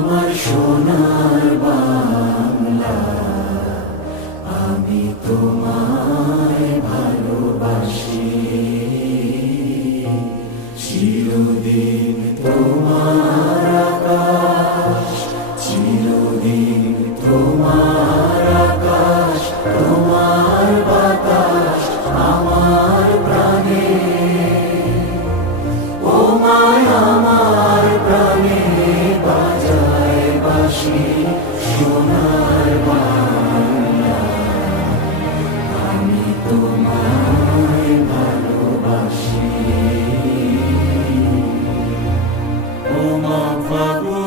আমার সোনার বাংলা, আমি তোমায় ভালোবাসি। চিরদিন তোমার আকাশ, চিরদিন তোমার আকাশ, তোমার বাতাস আমার প্রাণে। ও মায় আমার প্রাণে বাজায় বাঁশি সোনার বাংলা, আমি তোমায় ভালোবাসি। ও মা ফাগুন